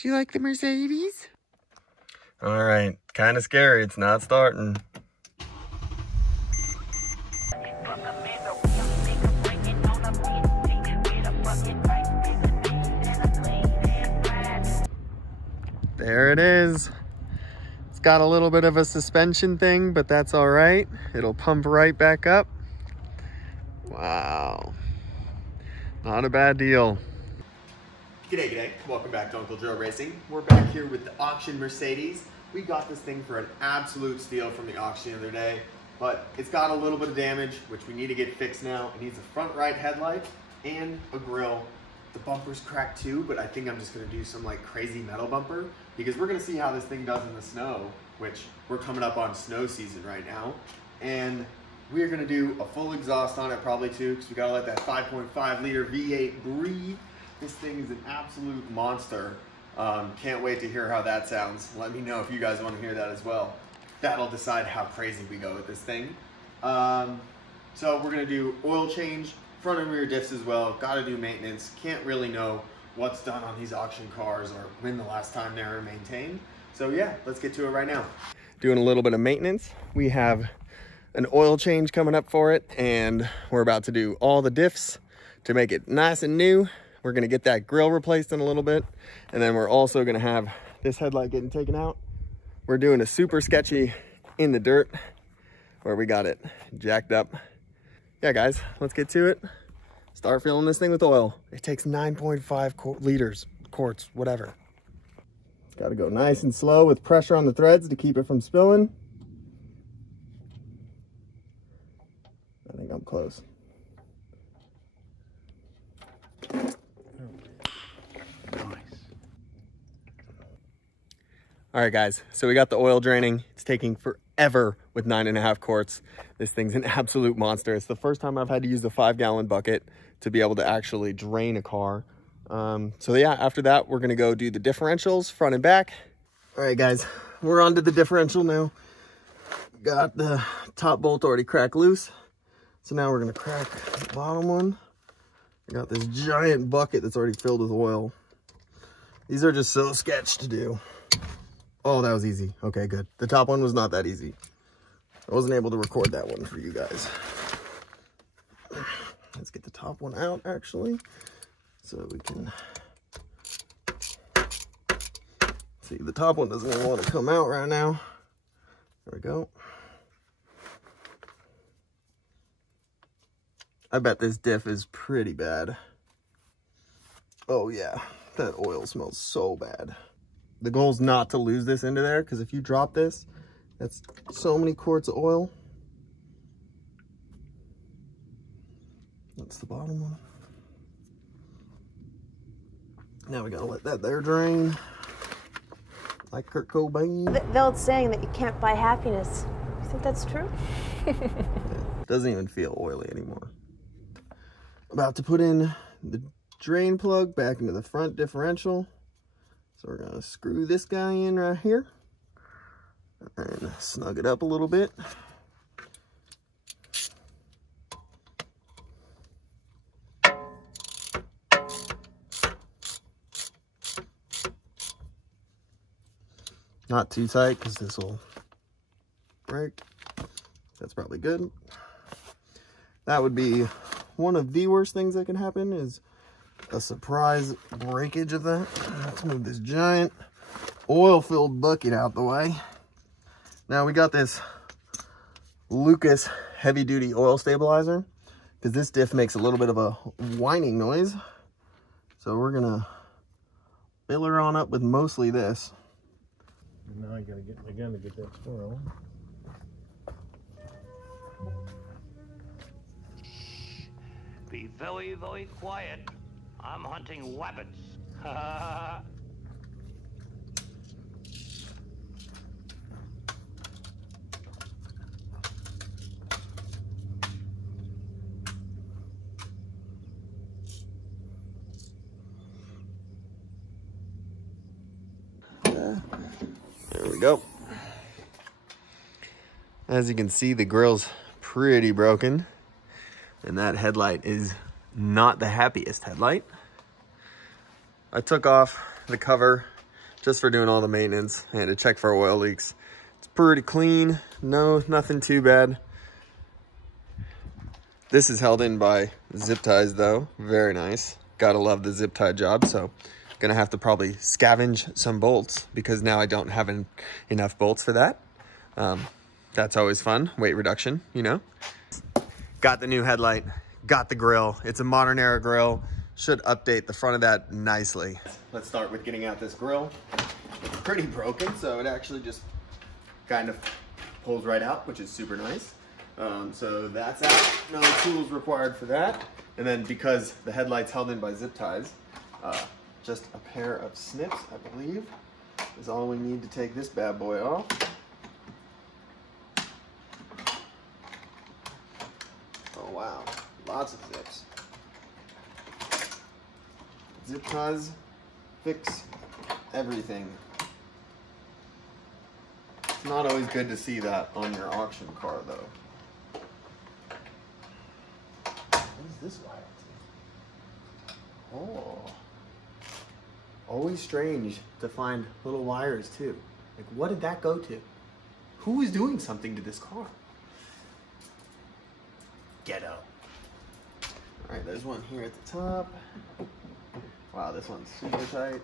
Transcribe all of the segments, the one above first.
Do you like the Mercedes? All right, kind of scary. It's not starting. There it is. It's got a little bit of a suspension thing, but that's all right. It'll pump right back up. Wow. Not a bad deal. G'day. Welcome back to Uncle Joe Racing. We're back here with the auction Mercedes. We got this thing for an absolute steal from the auction the other day, but it's got a little bit of damage, which we need to get fixed now. It needs a front right headlight and a grille. The bumper's cracked too, but I think I'm just gonna do some like crazy metal bumper because we're gonna see how this thing does in the snow, which we're coming up on snow season right now. And we're gonna do a full exhaust on it probably too, because we gotta let that 5.5 liter V8 breathe. This thing is an absolute monster. Can't wait to hear how that sounds. Let me know if you guys want to hear that as well. That'll decide how crazy we go with this thing. So we're gonna do oil change, front and rear diffs as well. Gotta do maintenance. Can't really know what's done on these auction cars or when the last time they were maintained. So yeah, let's get to it right now. Doing a little bit of maintenance. We have an oil change coming up for it, and we're about to do all the diffs to make it nice and new. We're gonna get that grille replaced in a little bit, and then we're also gonna have this headlight getting taken out. We're doing a super sketchy in the dirt where we got it jacked up. Yeah guys, let's get to it. Start filling this thing with oil. It takes 9.5 liters, quarts, whatever. It's gotta go nice and slow with pressure on the threads to keep it from spilling. I think I'm close. All right guys, so we got the oil draining. It's taking forever with 9.5 quarts. This thing's an absolute monster. It's the first time I've had to use a 5-gallon bucket to be able to actually drain a car. So yeah, after that, we're gonna go do the differentials, front and back. All right guys, we're on to the differential now. Got the top bolt already cracked loose. So now we're gonna crack the bottom one. I got this giant bucket that's already filled with oil. These are just so sketched to do. Oh, that was easy. Okay, good. The top one was not that easy. I wasn't able to record that one for you guys. Let's get the top one out, actually, so we can see. The top one doesn't even want to come out right now. There we go. I bet this diff is pretty bad. Oh yeah, that oil smells so bad. The goal is not to lose this into there, because if you drop this, that's so many quarts of oil. That's the bottom one. Now we gotta let that there drain, like Kurt Cobain. The old saying that you can't buy happiness. You think that's true? It doesn't even feel oily anymore. About to put in the drain plug back into the front differential. So we're gonna screw this guy in right here and snug it up a little bit. Not too tight because this will break. That's probably good. That would be one of the worst things that can happen, is a surprise breakage of that. Let's move this giant oil-filled bucket out the way. Now we got this Lucas heavy-duty oil stabilizer, because this diff makes a little bit of a whining noise. So we're gonna fill her on up with mostly this. Now I gotta get my gun to get that squirrel. Be very, very quiet. I'm hunting rabbits. There we go. As you can see, the grille's pretty broken, and that headlight is not the happiest headlight. I took off the cover just for doing all the maintenance and to check for oil leaks. It's pretty clean. No, nothing too bad. This is held in by zip ties though. Very nice. Gotta love the zip tie job. So gonna have to probably scavenge some bolts because now I don't have enough bolts for that. That's always fun. Weight reduction, you know. Got the new headlight, got the grill. It's a modern era grill. Should update the front of that nicely. Let's start with getting out this grill. It's pretty broken, so it actually just kind of pulls right out, which is super nice. So that's out, no tools required for that. And then because the headlight's held in by zip ties, just a pair of snips, I believe, is all we need to take this bad boy off. Oh wow, lots of zips. Zip ties fix everything. It's not always good to see that on your auction car though. What is this wire? Oh. Always strange to find little wires too. Like, what did that go to? Who is doing something to this car? Ghetto. All right, there's one here at the top. Wow, this one's super tight.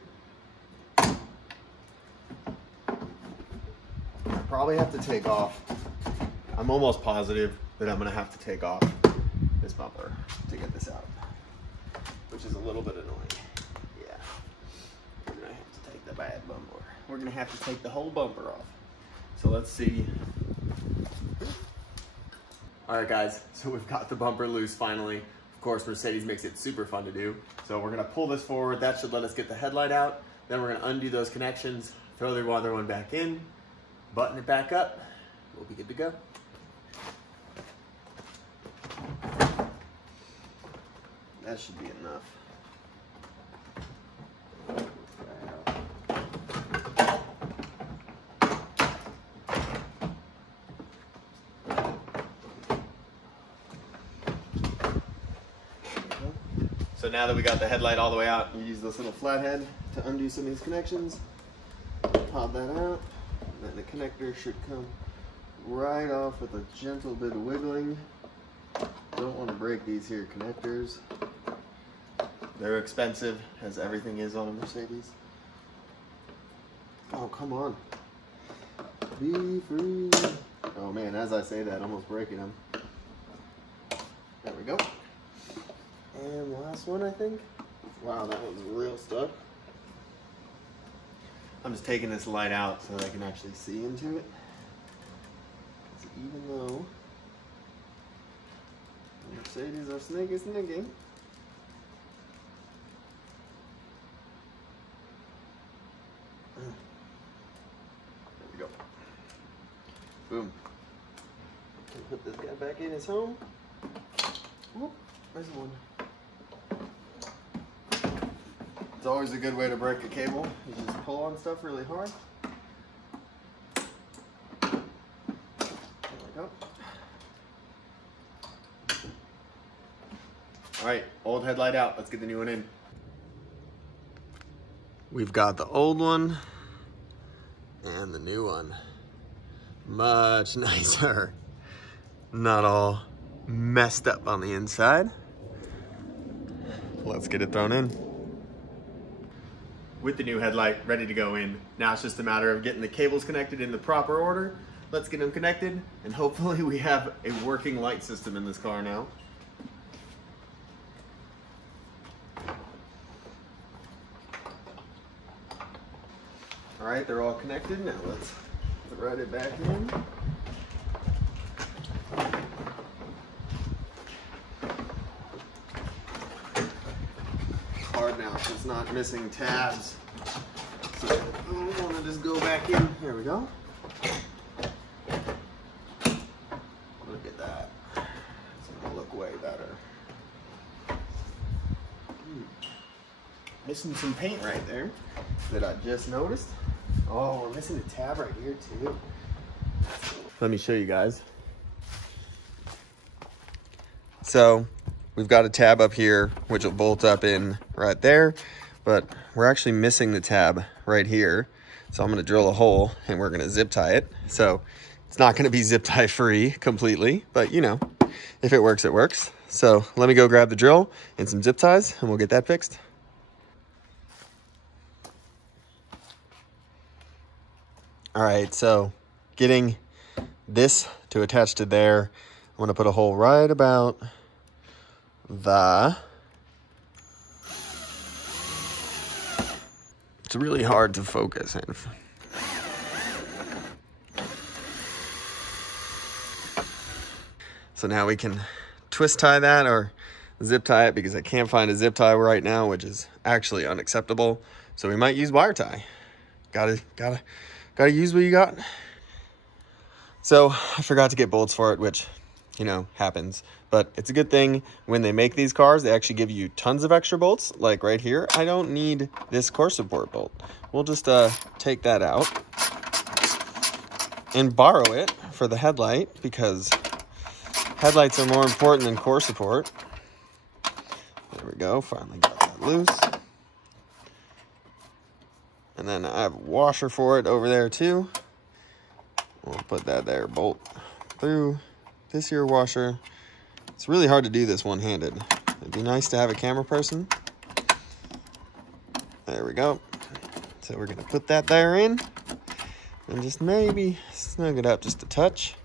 I probably have to take off. I'm almost positive that I'm gonna have to take off this bumper to get this out, which is a little bit annoying. Yeah, we're gonna have to take the bad bumper. We're gonna have to take the whole bumper off. So let's see. All right, guys, so we've got the bumper loose finally. Of course, Mercedes makes it super fun to do. So we're gonna pull this forward. That should let us get the headlight out. Then we're gonna undo those connections, throw the other one back in, button it back up. We'll be good to go. That should be enough. So now that we got the headlight all the way out, you use this little flathead to undo some of these connections. Pop that out, and then the connector should come right off with a gentle bit of wiggling. Don't want to break these here connectors. They're expensive, as everything is on a Mercedes. Oh, come on. Be free. Oh man, as I say that, almost breaking them. There we go. And the last one, I think. Wow, that one's real stuck. I'm just taking this light out so that I can actually see into it. So even though Mercedes are sniggy. There we go. Boom. Can put this guy back in his home. Oh, there's one. It's always a good way to break a cable. You just pull on stuff really hard. There we go. All right, old headlight out. Let's get the new one in. We've got the old one and the new one. Much nicer. Not all messed up on the inside. Let's get it thrown in. With the new headlight ready to go in, now it's just a matter of getting the cables connected in the proper order. Let's get them connected, and hopefully we have a working light system in this car now. All right, they're all connected. Now let's thread it back in. Hard now, so it's not missing tabs. So I don't want to just go back in. Here we go. Look at that. It's gonna look way better. Missing some paint right there that I just noticed. Oh, we're missing a tab right here too. Let me show you guys. So we've got a tab up here, which will bolt up in right there. but we're actually missing the tab right here. So I'm gonna drill a hole and we're gonna zip tie it. So it's not gonna be zip tie free completely, but you know, if it works, it works. So let me go grab the drill and some zip ties and we'll get that fixed. All right, so getting this to attach to there, I'm gonna put a hole right about the... It's really hard to focus in. So now we can twist tie that or zip tie it because I can't find a zip tie right now, which is actually unacceptable. So we might use wire tie. Gotta use what you got. So I forgot to get bolts for it, which, you know, happens. But it's a good thing when they make these cars, they actually give you tons of extra bolts. Like right here, I don't need this core support bolt. We'll just take that out and borrow it for the headlight because headlights are more important than core support. There we go, finally got that loose. And then I have a washer for it over there too. We'll put that there, bolt through this here washer. It's really hard to do this one-handed. It'd be nice to have a camera person. There we go. So we're gonna put that there in and just maybe snug it up just a touch.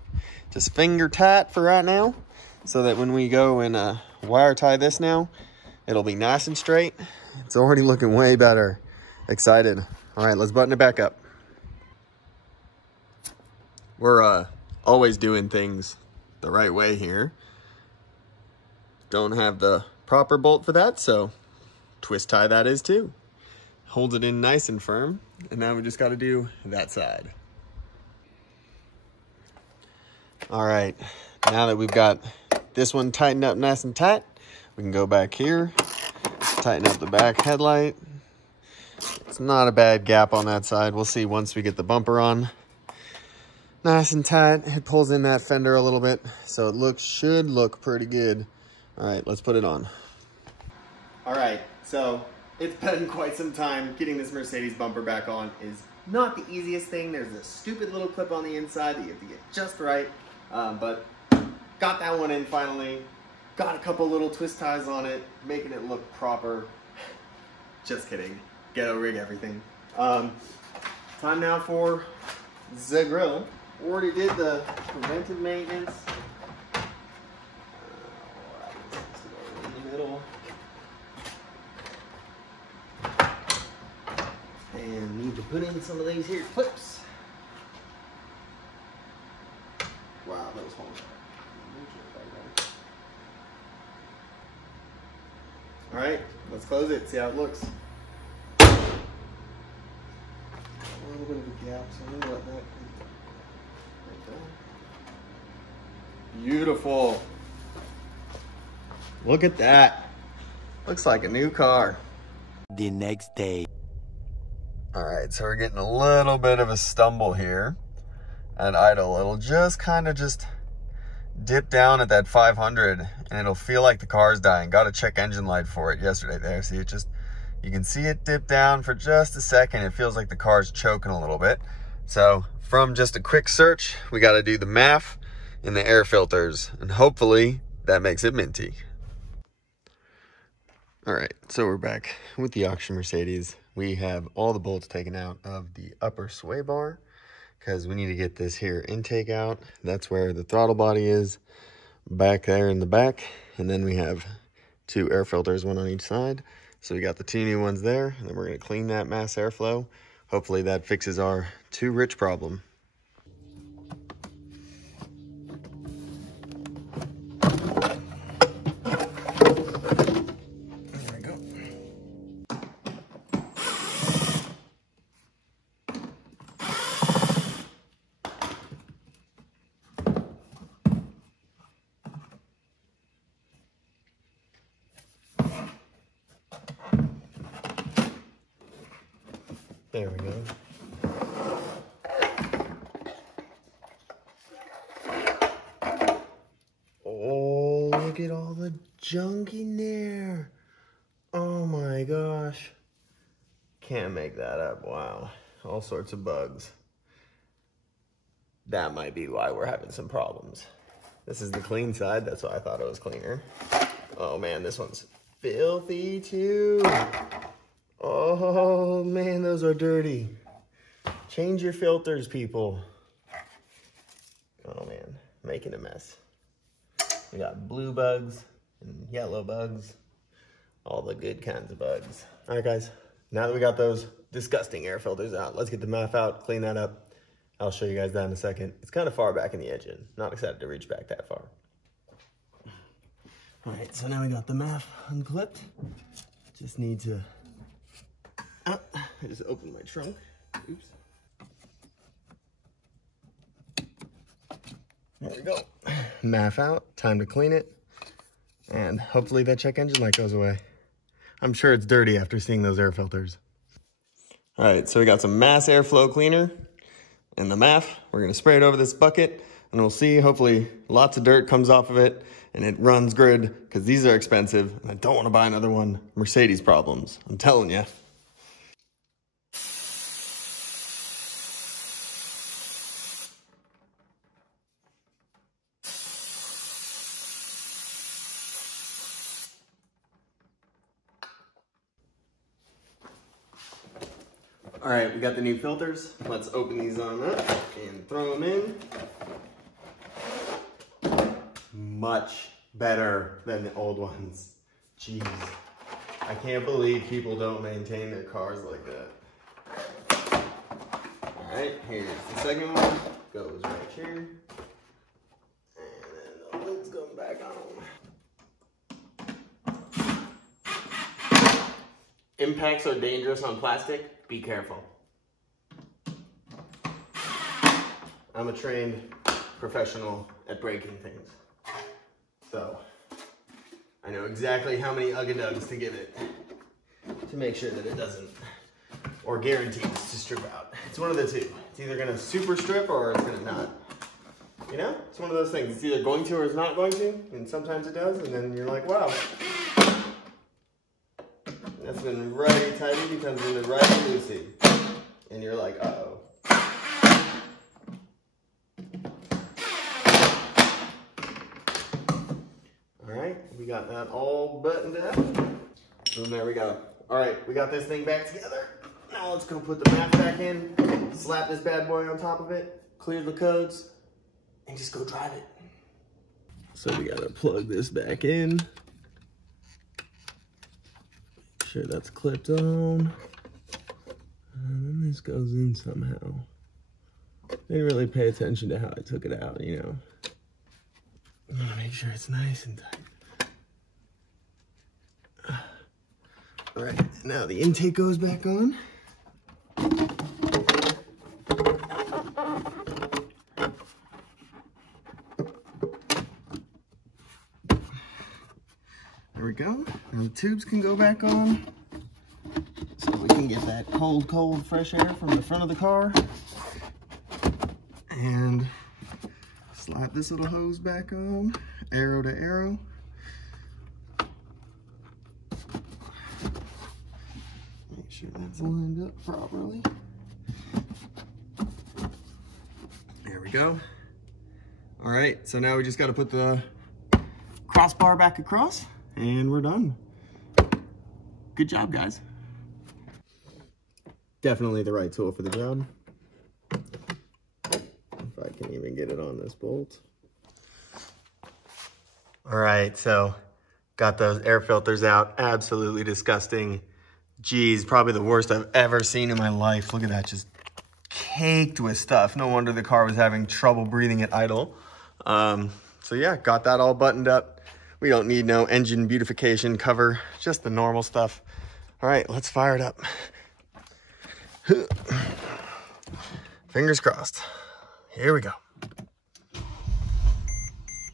Just finger tight for right now so that when we go and wire tie this now, it'll be nice and straight. It's already looking way better. Excited. All right, let's button it back up. We're always doing things the right way here. Don't have the proper bolt for that, so twist tie that is too. Hold it in nice and firm, and now we just got to do that side. All right, now that we've got this one tightened up nice and tight, we can go back here, tighten up the back headlight. It's not a bad gap on that side. We'll see once we get the bumper on. Nice and tight. It pulls in that fender a little bit, so it should look pretty good. All right, let's put it on. All right, so it's been quite some time. Getting this Mercedes bumper back on is not the easiest thing. There's a stupid little clip on the inside that you have to get just right, but got that one in finally. Got a couple little twist ties on it, making it look proper. Just kidding. Ghetto rig everything. Time now for the grill. Already did the preventive maintenance. In the middle. And need to put in some of these here clips. Wow, those holes. All right, let's close it, see how it looks. A little bit of a gap, so I'm gonna let that. Beautiful. Look at that. Looks like a new car. The next day. All right, so we're getting a little bit of a stumble here at idle. It'll just kind of just dip down at that 500 and it'll feel like the car's dying. Got a check engine light for it yesterday there. See, you can see it dip down for just a second. It feels like the car's choking a little bit. So from just a quick search, we got to do the MAF and the air filters, and hopefully that makes it minty. All right, so we're back with the auction Mercedes. We have all the bolts taken out of the upper sway bar because we need to get this here intake out. That's where the throttle body is, back there in the back. And then we have two air filters, one on each side. So we got the two new ones there, and then we're gonna clean that mass airflow. Hopefully that fixes our too rich problem. There we go. There we go. Oh, look at all the junk in there. Oh my gosh. Can't make that up. Wow. All sorts of bugs. That might be why we're having some problems. This is the clean side. That's why I thought it was cleaner. Oh man, this one's filthy too. Oh man, those are dirty. Change your filters, people. Oh man, making a mess. We got blue bugs and yellow bugs. All the good kinds of bugs. All right, guys. Now that we got those disgusting air filters out, let's get the MAF out, clean that up. I'll show you guys that in a second. It's kind of far back in the engine. Not excited to reach back that far. All right, so now we got the MAF unclipped. Just need to, I just opened my trunk. Oops. There we go. MAF out, time to clean it. And hopefully that check engine light goes away. I'm sure it's dirty after seeing those air filters. All right, so we got some mass airflow cleaner and the MAF. We're gonna spray it over this bucket and we'll see, hopefully lots of dirt comes off of it and it runs good, because these are expensive and I don't wanna buy another one. Mercedes problems, I'm telling you. All right, we got the new filters. Let's open these on up and throw them in. Much better than the old ones. Jeez. I can't believe people don't maintain their cars like that. All right, here's the second one. Goes right here. And then the lid's going back on. Impacts are dangerous on plastic. Be careful. I'm a trained professional at breaking things. So, I know exactly how many ugga-dugs to give it to make sure that it doesn't, or guarantees to strip out. It's one of the two. It's either gonna super strip or it's gonna not. You know, it's one of those things. It's either going to or it's not going to, and sometimes it does, and then you're like, wow. That's been righty tighty becomes into righty loosey. And you're like, uh-oh. All right, we got that all buttoned up. And there we go. All right, we got this thing back together. Now let's go put the MAF back in, slap this bad boy on top of it, clear the codes, and just go drive it. So we gotta plug this back in. Make sure that's clipped on. And then this goes in somehow. Didn't really pay attention to how I took it out, you know. I wanna make sure it's nice and tight. All right, now the intake goes back on. There we go. Now the tubes can go back on. So we can get that cold, cold, fresh air from the front of the car. And slap this little hose back on, arrow to arrow. Make sure that's lined up properly. There we go. All right, so now we just gotta put the crossbar back across and we're done. Good job, guys. Definitely the right tool for the job. If I can even get it on this bolt. All right, so got those air filters out. Absolutely disgusting. Geez, probably the worst I've ever seen in my life. Look at that, just caked with stuff. No wonder the car was having trouble breathing at idle. So yeah, got that all buttoned up. We don't need no engine beautification cover, just the normal stuff. All right, let's fire it up. Fingers crossed. Here we go.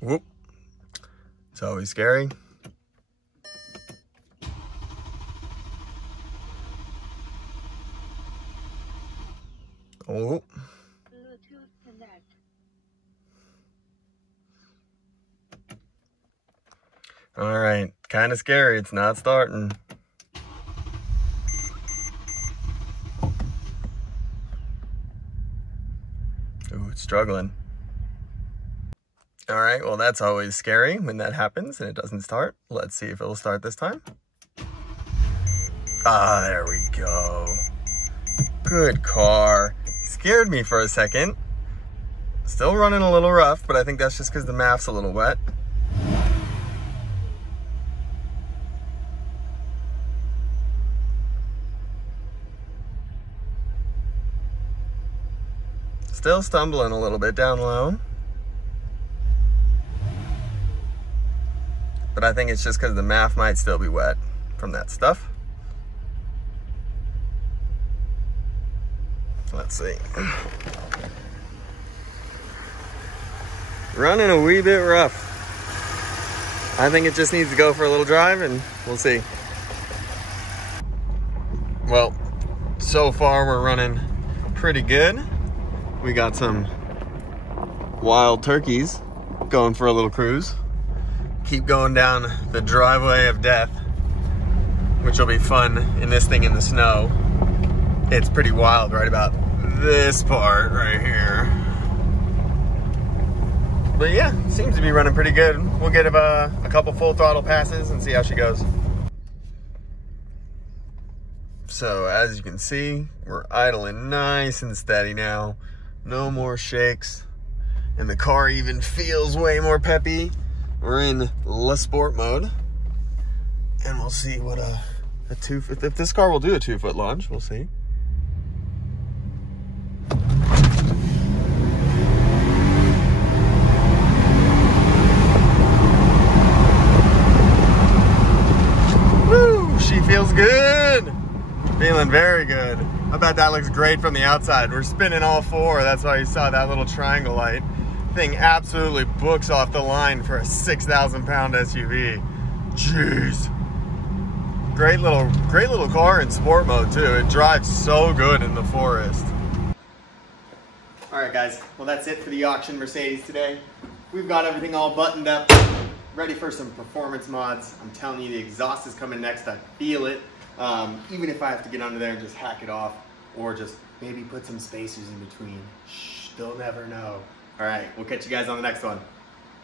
Whoop. It's always scary. Oh. Bluetooth connect. All right, kind of scary. It's not starting. It's struggling. All right, well, that's always scary when that happens and it doesn't start. Let's see if it'll start this time. Ah, there we go. Good car. Scared me for a second. Still running a little rough, but I think that's just because the MAF's a little wet. Still stumbling a little bit down low. But I think it's just because the MAF might still be wet from that stuff. Let's see. Running a wee bit rough. I think it just needs to go for a little drive and we'll see. Well, so far we're running pretty good. We got some wild turkeys going for a little cruise. Keep going down the driveway of death, which will be fun in this thing in the snow. It's pretty wild right about this part right here. But yeah, seems to be running pretty good. We'll get a couple full throttle passes and see how she goes. So as you can see, we're idling nice and steady now. No more shakes. And the car even feels way more peppy. We're in Le Sport mode. And we'll see what if this car will do a 2-foot launch, we'll see. Woo, she feels good. Feeling very good. I bet that looks great from the outside. We're spinning all four. That's why you saw that little triangle light. Thing absolutely books off the line for a 6,000 pound SUV. Jeez. Great little car in sport mode too. It drives so good in the forest. All right guys, well that's it for the auction Mercedes today. We've got everything all buttoned up, ready for some performance mods. I'm telling you, the exhaust is coming next. I feel it. Even if I have to get under there and just hack it off, or just maybe put some spacers in between. Shh, they'll never know. All right, we'll catch you guys on the next one.